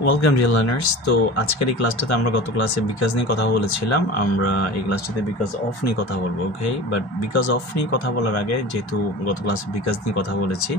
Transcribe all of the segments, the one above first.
Welcome dear learners. তো আজকের এই ক্লাসটাতে আমরা গত ক্লাসে বিকজ নিয়ে কথা বলেছিলাম, আমরা এই ক্লাসটাতে বিকজ অফ নিয়ে কথা বলবো। ওকে, বাট বিকজ অফ নিয়ে কথা বলার আগে যেহেতু গত ক্লাসে বিকজ নিয়ে কথা বলেছি,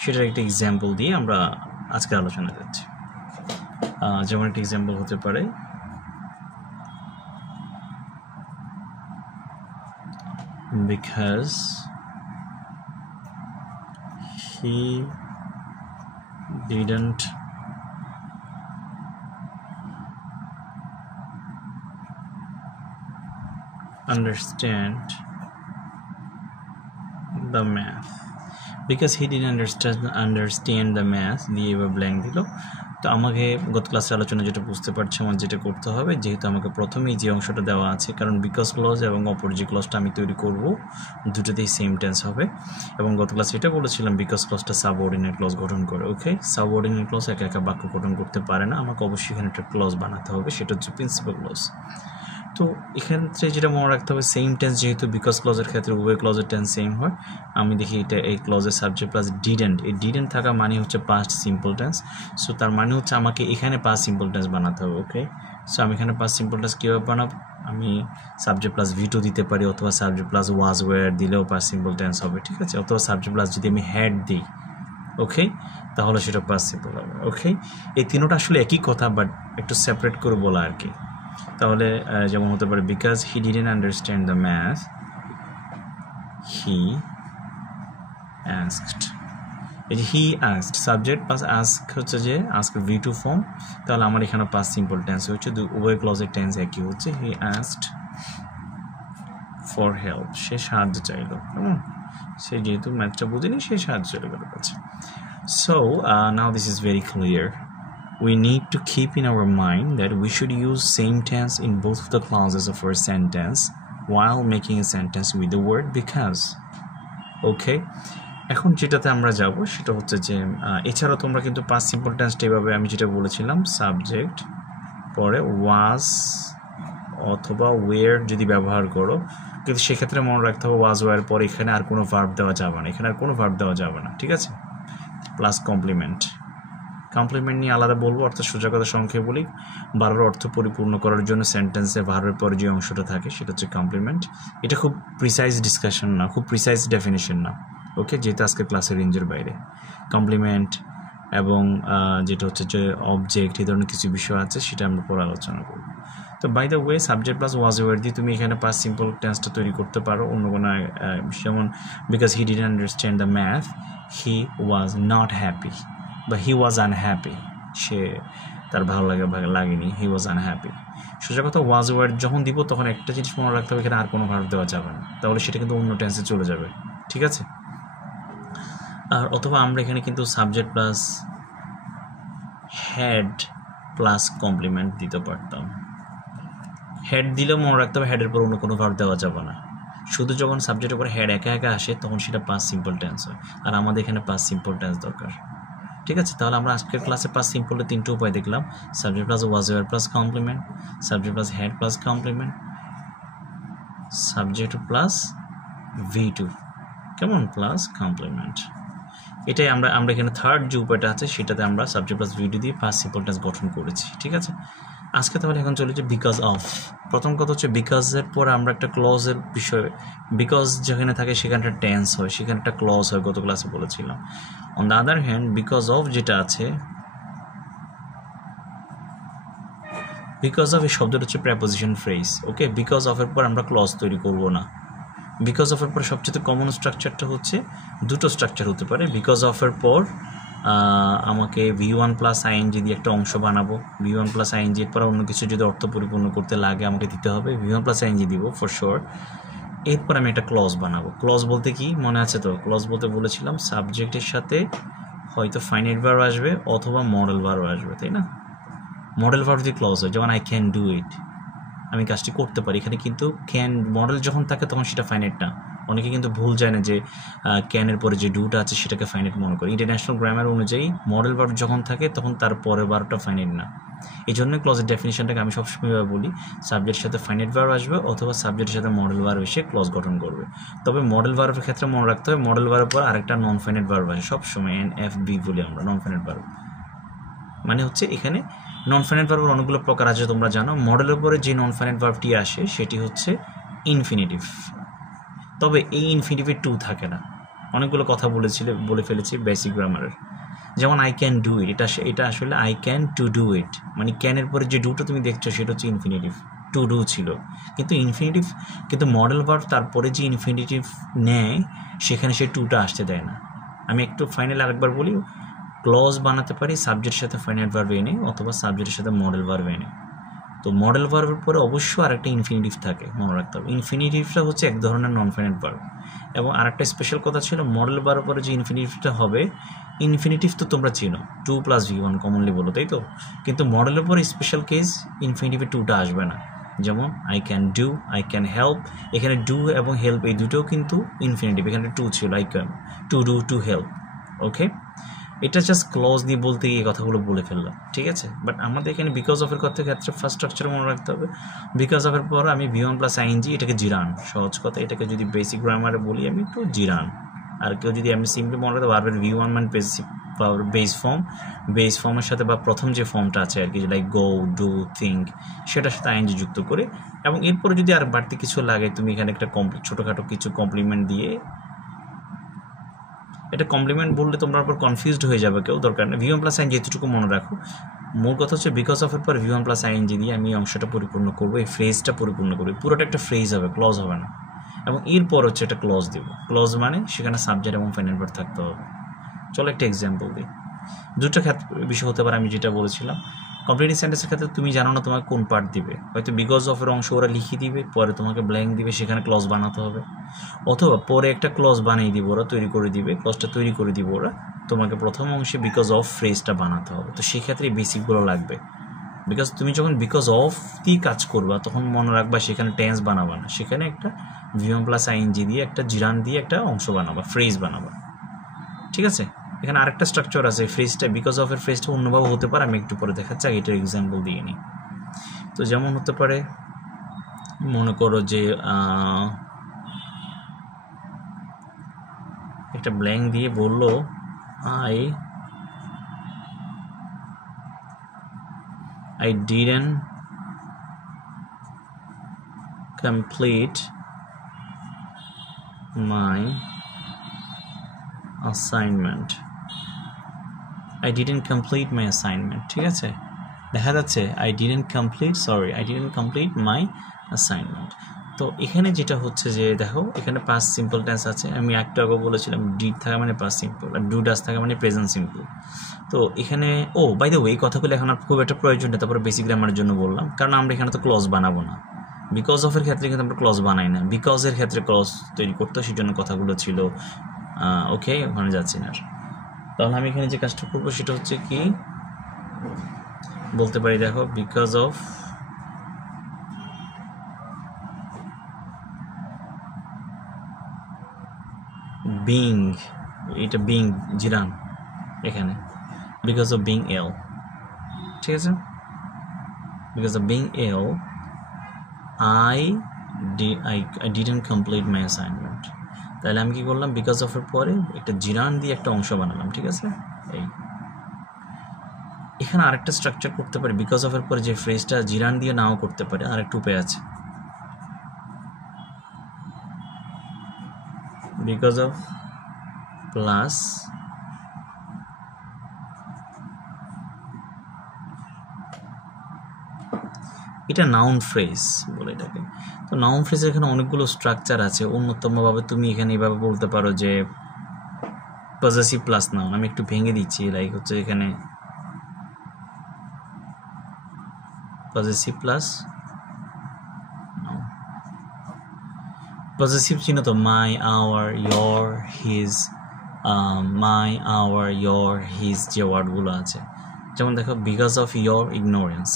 সেটার একটা এক্সাম্পল দিয়ে আমরা আজকে আলোচনা যাচ্ছি। যেমন একটা এক্সাম্পল হতে পারে because he didn't understand the math. Because he didn't understand the math দিয়ে এবার ব্ল্যাঙ্ক দিল। তো আমাকে গত ক্লাসের আলোচনা যেটা বুঝতে পারছি, আমার যেটা করতে হবে, যেহেতু আমাকে প্রথমেই যে অংশটা দেওয়া আছে, কারণ বিকজ ক্লজ এবং অপর যে ক্লজটা আমি তৈরি করব দুটোতেই সেম টেন্স হবে। এবং গত ক্লাসে এটা বলেছিলাম বিকজ ক্লজটা সাবঅর্ডিনেট ক্লজ গঠন করে। ওকে, সাবঅর্ডিনেট ক্লজ একা একা বাক্য গঠন করতে পারে না, আমাকে অবশ্যই এখানে একটা ক্লজ বানাতে হবে, সেটা হচ্ছে প্রিন্সিপাল ক্লজ। তো এক্ষেত্রে যেটা মনে রাখতে হবে, সেম টেন্স যেহেতু বিকজ ক্লজের ক্ষেত্রে উভয় ক্লজের টেন্স সেম হয়। আমি দেখি এটা এই ক্লজের সাবজেক্ট প্লাস ডিডেন্ট, এই ডিডেন্ট থাকা মানে হচ্ছে পাস্ট সিম্পল টেন্স। সো তার মানে হচ্ছে আমাকে এখানে পাস্ট সিম্পল টেন্স বানাতে হবে। ওকে, সো আমি এখানে পাস্ট সিম্পল টেন্স কীভাবে বানাবো, আমি সাবজেক্ট প্লাস ভিটু দিতে পারি, অথবা সাবজেক্ট প্লাস ওয়াজ ওয়্যার দিলেও পাস্ট সিম্পল টেন্স হবে, ঠিক আছে। অথবা সাবজেক্ট প্লাস যদি আমি হ্যাড দিই, ওকে, তাহলে সেটা পাস্ট সিম্পল হবে। ওকে, এই তিনোটা আসলে একই কথা, বাট একটু সেপারেট করে বলা আর কি। তাহলে যেমন হতে পারে because he didn't understand the math he asked। এই যে হি asked সাবজেক্ট প্লাস ask হচ্ছে যে ask V2 ফর্ম, তাহলে আমার এখানে পাস্ট সিম্পল টেন্স হচ্ছে, উভয় ক্লজের টেন্স একই হচ্ছে। হি asked for help, সে সাহায্য চাইল, সে যেহেতু ম্যাথটা বুঝেনি সে সাহায্য চাইল কারোর কাছে। So now this is very clear. We need to keep in our mind that we should use same tense in both of the clauses of our sentence while making a sentence with the word because. Okay, এখন যেটাতে আমরা যাব সেটা হচ্ছে যে এছাড়াও তোমরা কিন্তু পাস্ট সিম্পল টেন্সটা এভাবে আমি যেটা বলেছিলাম, সাবজেক্ট পরে ওয়াজ অথবা ওয়ের যদি ব্যবহার করো, কিন্তু সেক্ষেত্রে মনে রাখতে হবে ওয়াজ ওয়ার পরে এখানে আর কোনো ভার্ব দেওয়া যাবে না, এখানে আর কোনো ভার্ব দেওয়া যাবে না, ঠিক আছে। প্লাস কমপ্লিমেন্ট, কমপ্লিমেন্ট নিয়ে আলাদা বলবো, অর্থাৎ সোজা কথা সংক্ষেপে বলি, ভার্বের অর্থ পরিপূর্ণ করার জন্য সেন্টেন্সে ভার্বের পরে যে অংশটা থাকে সেটা হচ্ছে কমপ্লিমেন্ট। এটা খুব প্রিসাইজ ডিসকাশন না, খুব প্রিসাইজ ডেফিনেশন না। ওকে, যেহেতু আজকে ক্লাসের রেঞ্জের বাইরে কমপ্লিমেন্ট এবং যেটা হচ্ছে যে অবজেক্ট, এই ধরনের কিছু বিষয় আছে, সেটা আমরা পরে আলোচনা করব। তো by the way subject plus was were দিয়ে তুমি এখানে পাস্ট সিম্পল টেন্সটা তৈরি করতে পারো অন্য কোনো, যেমন because he didn't understand the math he was not happy, বা হি ওয়াজ আনহ্যাপি, সে তার ভালো লাগেনি, হি ওয়াজ আনহ্যাপি। সোজা কথা ওয়াজ ওয়ার্ড যখন দিব তখন একটা জিনিস মনে রাখতে হবে, এখানে আর কোনো ভার্ব দেওয়া যাবে না, তাহলে সেটা কিন্তু অন্য টেন্সে চলে যাবে, ঠিক আছে। আর অথবা আমরা এখানে কিন্তু subject plus head plus complement দিতে পারতাম। হেড দিলেও মনে রাখতে হবে হেডের পর অন্য কোনো ভার্ব দেওয়া যাবে না, শুধু যখন সাবজেক্টের উপর হেড একা একা আসে তখন সেটা পাস্ট সিম্পল টেন্স হয়, আর আমাদের এখানে পাস্ট সিম্পল টেন্স দরকার, ঠিক আছে। তাহলে আমরা আজকের ক্লাসে পাস্ট সিম্পলের তিনটে উপায় দেখলাম, subject plus was were plus complement, subject plus head plus complement, subject plus V2 কেমন প্লাস কমপ্লিমেন্ট। এটাই আমরা এখানে থার্ড যে উপায়টা আছে সেটাতে আমরা সাবজেক্ট প্লাস V2 দিয়ে পাস্ট সিম্পল টেন্স গঠন করেছি, ঠিক আছে। আজকে তাহলে এখন চলেছে বিকজ অফ। প্রথম কথা হচ্ছে বিকজের পরে আমরা একটা ক্লজের বিষয়ে, বিকজ যেখানে থাকে সেখানে একটা টেন্স হয়, সেখানে একটা ক্লজ হয়, গত ক্লাসে বলেছিলাম। On the other hand because of যেটা আছে, বিকজ অফ এই শব্দটা হচ্ছে প্রেপোজিশন ফ্রেজ। ওকে, বিকজ অফের পর আমরা ক্লজ তৈরি করব না। বিকজ অফের পর সবচেয়ে কমন স্ট্রাকচারটা হচ্ছে, দুটো স্ট্রাকচার হতে পারে। বিকজ অফের পর আমাকে V1 প্লাস আইএনজি দিয়ে একটা অংশ বানাবো, V1 প্লাস আইএনজি এর পর অন্য কিছু যদি অর্থ পরিপূর্ণ করতে লাগে আমাকে দিতে হবে, V1 প্লাস আইএনজি দিব ফর শিওর। এরপর আমি একটা ক্লজ বানাবো। ক্লজ বলতে কি মনে আছে তো, ক্লজ বলতে বলেছিলাম সাবজেক্টের সাথে হয়তো ফাইনাইট ভার্ব আসবে অথবা মডেল ভার্ব আসবে, তাই না। মডেল ভার্ব দিয়ে ক্লজ হয়, যেমন আই ক্যান ডু ইট, আমি কাজটি করতে পারি। এখানে কিন্তু ক্যান মডেল যখন থাকে তখন সেটা ফাইনাইট না। অনেকে কিন্তু ভুল যায় না যে ক্যানের পরে যে ডুটা আছে সেটাকে ফাইনাইট মনে করে। ইন্টারন্যাশনাল গ্রামার অনুযায়ী মডেল ভার্ব যখন থাকে তখন তার পরের ভার্বটা ফাইনাইট না। এই জন্য ক্লজের ডেফিনিশনটাকে আমি সবসময় বলি, সাবজেক্টের সাথে ফাইনাইট ভার্ব আসবে অথবা সাবজেক্টের সাথে মডেল ভার্ব এসে ক্লজ গঠন করবে। তবে মডেল ভার্বের ক্ষেত্রে মনে রাখতে হবে মডেল ভার্বের পর আরেকটা নন ফাইনাইট ভার্ব আসে সবসময়, NFB বলি আমরা, নন ফাইনাইট ভার্ব। মানে হচ্ছে এখানে নন ফাইনাইট ভার্বের অনেকগুলো প্রকার আছে তোমরা জানো। মডেলের পরে যে নন ফাইনাইট ভার্বটি আসে সেটি হচ্ছে ইনফিনিটিভ, তবে এই ইনফিনিটিভে টু থাকে না। অনেকগুলো কথা বলে ফেলেছি বেসিক গ্রামারের, যেমন আই ক্যান ডু ইট, এটা আসলে I can to do it, মানে ক্যানের পরে যে ডুটা তুমি দেখছো সেটা হচ্ছে ইনফিনিটিভ, টু ডু ছিল। কিন্তু মডেল ভার্ব তারপরে যে ইনফিনিটিভ নেয় সেখানে সে টুটা আসতে দেয় না। আমি একটু ফাইনাল আরেকবার বলি, ক্লজ বানাতে পারি সাবজেক্টের সাথে ফাইনাইট ভার্ব এনে অথবা সাবজেক্টের সাথে মডেল ভার্ব এনে। তো মডেল ভার্বের পরে অবশ্যই আরেকটা ইনফিনিটিভ থাকে, মনে রাখতে হবে। ইনফিনিটিভটা হচ্ছে এক ধরনের নন ফাইনাইট ভার্ব। এবং আরেকটা স্পেশাল কথা ছিল, মডেল ভার্বের পরে যে ইনফিনিটিভটা হবে, ইনফিনিটিভ তো তোমরা চিনো 2 + V1 কমনলি বলো, তাই তো? কিন্তু মডেলের পরে স্পেশাল কেস ইনফিনিটিভে টুটা আসবে না। যেমন I can do, I can help, এখানে ডু এবং হেল্প এই দুটোও কিন্তু ইনফিনিটিভ, এখানে টু ছিল, I can to do, to help. Okay, এটা জাস্ট ক্লজ দিয়ে বলতে গিয়ে কথাগুলো বলে ফেললাম, ঠিক আছে? বাট আমাদের এখানে বিকজ অফের ক্ষেত্রে ফার্স্ট স্ট্রাকচার মনে রাখতে হবে। বিকজ অফের পর আমি V1 + ING, এটাকে জিরান, সহজ কথা, এটাকে যদি বেসিক গ্রামারে বলি আমি একটু জিরান। আর কেউ যদি আমি সিম্পলি মনে রাখতে ভার্বের V1 মানে বেস ফর্মের সাথে বা প্রথম যে ফর্মটা আছে আর কি, লাইক গো, ডু, থিঙ্ক, সেটার সাথে ING যুক্ত করে, এবং এরপরে যদি আর বাড়তি কিছু লাগে তুমি এখানে একটা ছোটোখাটো কিছু কমপ্লিমেন্ট দিয়ে, এটা কমপ্লিমেন্ট বললে তোমরা আবার কনফিউজড হয়ে যাবে, কেউ দরকার নেই। V1 + ING এতটুকু মনে রাখো। মূল কথা হচ্ছে বিকজ অফের পর V1 + ING দিয়ে আমি অংশটা পরিপূর্ণ করবো, এই ফ্রেজটা পরিপূর্ণ করবো। পুরোটা একটা ফ্রেজ হবে, ক্লজ হবে না। এবং এরপর হচ্ছে একটা ক্লজ দেবো। ক্লজ মানে সেখানে সাবজেক্ট এবং ফাইনাইট ভার্ব থাকতে হবে। চলো একটা এক্সাম্পল দিই। দুটো বিষয় হতে পারে, আমি যেটা বলেছিলাম কমপ্লিটিং সেন্টেন্সের ক্ষেত্রে তুমি জানো না তোমাকে কোন পার্ট দিবে, হয়তো বিকজ অফের অংশ ওরা লিখিয়ে দিবে, পরে তোমাকে ব্ল্যাঙ্ক দিবে, সেখানে ক্লজ বানাতে হবে। অথবা পরে একটা ক্লজ বানিয়ে দিব ওরা, তৈরি করে দিবে, ক্লজটা তৈরি করে দিব ওরা, তোমাকে প্রথম অংশে বিকজ অফ ফ্রেজটা বানাতে হবে। তো সেক্ষেত্রে এই বেসিকগুলো লাগবে। বিকজ তুমি যখন বিকজ অফ দিয়ে কাজ করবা তখন মনে রাখবা সেখানে টেন্স বানাবা না, সেখানে একটা V1 + ING দিয়ে একটা জিরান দিয়ে একটা অংশ বানাবা, ফ্রেজ বানাবা, ঠিক আছে? এখানে আরেকটা স্ট্রাকচার আছে, ফ্রেজটা বিকজ অফের ফ্রেজটা অন্যভাবে হতে পারে, আমি একটু পরে দেখাচ্ছি, আগে এটার এক্সাম্পল দিয়ে নিই। তো যেমন হতে পারে, মনে করো যে একটা ব্ল্যাঙ্ক দিয়ে বললো I didn't complete my assignment. I didn't complete my assignment, ঠিক আছে? দেখা যাচ্ছে I didn't complete my assignment। তো এখানে যেটা হচ্ছে যে দেখো এখানে পাস্ট সিম্পল টেন্স আছে, আমি একটু আগে বলেছিলাম ডিড থাকা মানে পাস্ট সিম্পল আর ডু ডাজ থাকা মানে প্রেজেন্ট সিম্পল। তো এখানে বাই দ্য ওয়ে এই কথাগুলো এখন আর খুব একটা প্রয়োজন নেই, তারপরে বেসিক গ্রামারের জন্য বললাম, কারণ আমরা এখানে তো ক্লজ বানাবো না। বিকজ অফের ক্ষেত্রে কিন্তু আমরা ক্লজ বানাই না, বিকজের ক্ষেত্রে ক্লজ তৈরি করতে, সেই জন্য কথাগুলো ছিল। ওকে, ওখানে যাচ্ছি না। তাহলে আমি এখানে যে কাজটা করবো সেটা হচ্ছে কি বলতে পারি, দেখো বিকজ অফ বিং, এটা বিং জিরান এখানে, বিকজ অফ বিং ইল, ঠিক আছে? Because of being ill I didn't complete my assignment। তাহলে আমি কি করলাম, বিকজ অফের পরে একটা জিরান দিয়ে একটা অংশ বানালাম, ঠিক আছে? এই এখানে আরেকটা স্ট্রাকচার করতে পারি, বিকজ অফের পরে যে ফ্রেজটা জিরান দিয়ে নাও করতে পারে, আরেকটু উপায় আছে। বিকজ অফ প্লাস এটা নাউন ফ্রেজ বলে এটাকে। তো নাউন ফ্রেজের এখানে অনেকগুলো স্ট্রাকচার আছে। অন্যতমভাবে তুমি এখানে এভাবে বলতে পারো যে পজেসিভ প্লাস নাউন। আমি একটু ভেঙে দিচ্ছি, লাইক হচ্ছে এখানে পজেসিভ প্লাস নাউন। পজেসিভ চিহ্ন তো my, our, your, his, my, our, your, his যে ওয়ার্ডগুলো আছে, যেমন দেখো বিকজ অফ ইয়োর ইগনোরেন্স,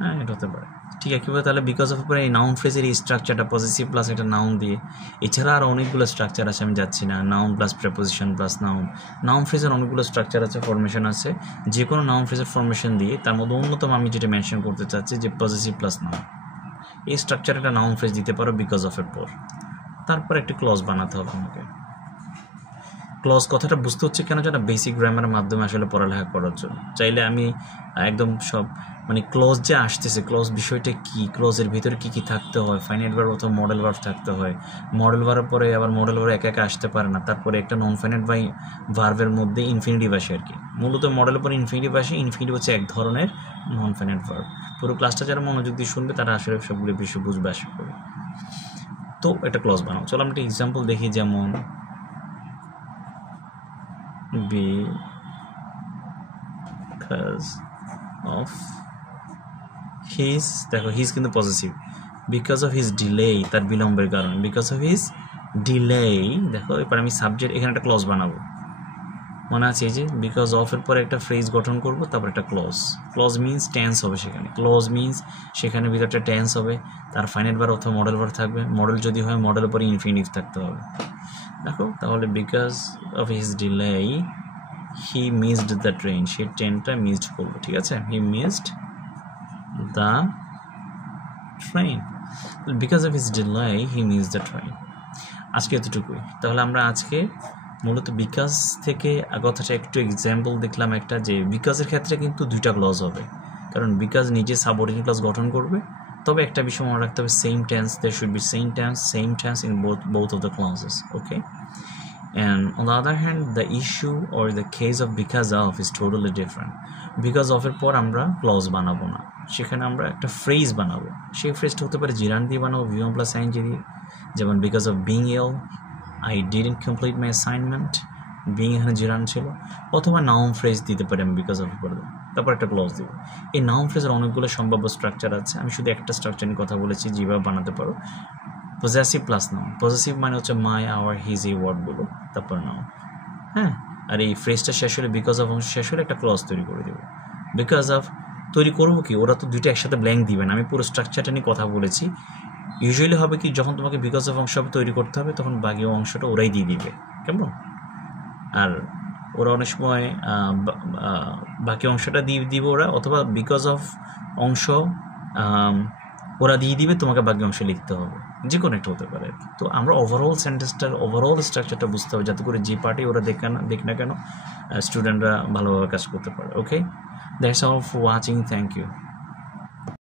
হ্যাঁ এটা হতে পারে। ঠিক একইভাবে তাহলে বিকজ অফ পরে এই নাউন ফ্রেজের এই স্ট্রাকচারটা পজিটিভ প্লাস একটা নাউন দিয়ে, এছাড়া আর অনেকগুলো স্ট্রাকচার আছে, আমি যাচ্ছি না। Noun plus preposition plus noun, noun ফ্রেজের অনেকগুলো স্ট্রাকচার আছে, ফরমেশন আছে। যে কোনো নাউন ফ্রেজের ফরমেশন দিয়ে তার মধ্যে অন্যতম আমি যেটা মেনশন করতে চাচ্ছি যে পজিটিভ প্লাস নাউন, এই স্ট্রাকচার একটা নাউন ফ্রেজ দিতে পারো বিকজ অফের পর। তারপর একটি ক্লজ বানাতে হবে আমাকে। ক্লজ কথাটা বুঝতে হচ্ছে কেন জানো, বেসিক গ্রামারের মাধ্যমে আসলে পড়ালেখা করার জন্য। চাইলে আমি একদম সব মানে ক্লজ যে আসতেছে, ক্লজ বিষয়টা কি, ক্লজের ভিতরে কি কি থাকতে হয়, ফাইনাইট ভার্ব অথবা মডেল ভার্ব থাকতে হয়, মডেল ভার্বের পরে আবার মডেল ভার্ব একা একা আসতে পারে না, তারপরে একটা নন ফাইনাইট ভার্বের মধ্যে ইনফিনিটিভ আসে আর কি। মূলত মডেলের পরে ইনফিনিটিভ আসে, ইনফিনিটিভ হচ্ছে এক ধরনের নন ফাইনাইট ভার্ব। পুরো ক্লাসটা যারা মনোযোগ দিয়ে শুনবে তারা আসলে সবগুলো বিষয় বুঝবে আশা করি। তো এটা ক্লজ বানাও। চলো আমরা একটা এক্সাম্পল দেখি, যেমন because of his, দেখো হিজ কিন্তু positive, because of his delay, তার বিলম্বের কারণে, বিকজ অফ হিজ ডিলেই। দেখো এবার আমি সাবজেক্ট এখানে একটা ক্লজ বানাবো, মনে আছে এই যে বিকজ অফ এর পরে একটা ফ্রেজ গঠন করব, তারপর একটা ক্লজ। ক্লজ মিন্স টেন্স হবে সেখানে, ক্লজ মিন্স সেখানে ভিতরটা টেন্স হবে, তার ফাইনাইট ভার্ব অথবা মডেল ভার্ব থাকবে, মডেল যদি হয় মডেলের পরে ইনফিনিটিভ থাকতে হবে। দেখো তাহলে because of his delay he missed the train, সে ট্রেনটা মিসড করলো, ঠিক আছে, he missed the train, because of his delay he missed the train. আজকে এতটুকুই। তাহলে আমরা আজকে মূলত বিকাশ থেকে কথাটা একটু এক্সাম্পল দেখলাম একটা, যে বিকাশের ক্ষেত্রে কিন্তু দুইটা ক্লজ হবে, কারণ বিকাশ নিজে সাবঅর্ডিনেট ক্লজ গঠন করবে, তবে একটা বিষয় মনে রাখতে হবে, same tense, there should be same tense in both of the clauses, okay? And on the other hand, the issue or the case of because of is totally different. Because of এর পর আমরা clause বানাবো না, সেখানে আমরা একটা phrase বানাবো। সেই ফ্রেজটা হতে পারে জিরান দিয়ে বানাবো, V1 plus ing দিয়ে, যেমন because of being ill I didn't complete my assignment, being এখানে জিরান ছিল, অথবা নাউন ফ্রেজ দিতে পারি আমি বিকজ অফ করে দেবো, তারপর একটা ক্লজ দিব। এই নাউন ফ্রেজের অনেকগুলো সম্ভাব্য স্ট্রাকচার আছে, আমি শুধু একটা স্ট্রাকচার নিয়ে কথা বলেছি, যেভাবে বানাতে পারো। পজেসিভ প্লাস নাউন, পজেসিভ মানে হচ্ছে মাই, আওয়ার, হিজ, এই ওয়ার্ডগুলো, তারপর নাউন, হ্যাঁ। আর এই ফ্রেজটা শেষ হলে, বিকজ অফ অংশ শেষ হলে একটা ক্লজ তৈরি করে দেবো। বিকজ অফ তৈরি করবো কি, ওরা তো দুইটা একসাথে ব্ল্যাঙ্ক দিবে না, আমি পুরো স্ট্রাকচারটা নিয়ে কথা বলেছি। ইউজুয়ালি হবে কি, যখন তোমাকে বিকজ অফ অংশ তৈরি করতে হবে তখন বাকি অংশটা ওরাই দিয়ে দিবে, কেমন? আর ওরা অনেক সময় বাকি অংশটা দিয়ে দিবে ওরা, অথবা বিকজ অফ অংশ ওরা দিয়ে দিবে, তোমাকে বাকি অংশ লিখতে হবে, যে কোনো একটা হতে পারে। তো আমরা ওভারঅল সেন্টেন্সটার ওভারঅল স্ট্রাকচারটা বুঝতে হবে, যাতে করে যে পার্টি ওরা দেখ না কেন স্টুডেন্টরা ভালোভাবে কাজ করতে পারে। Okay, that's all for watching, thank you.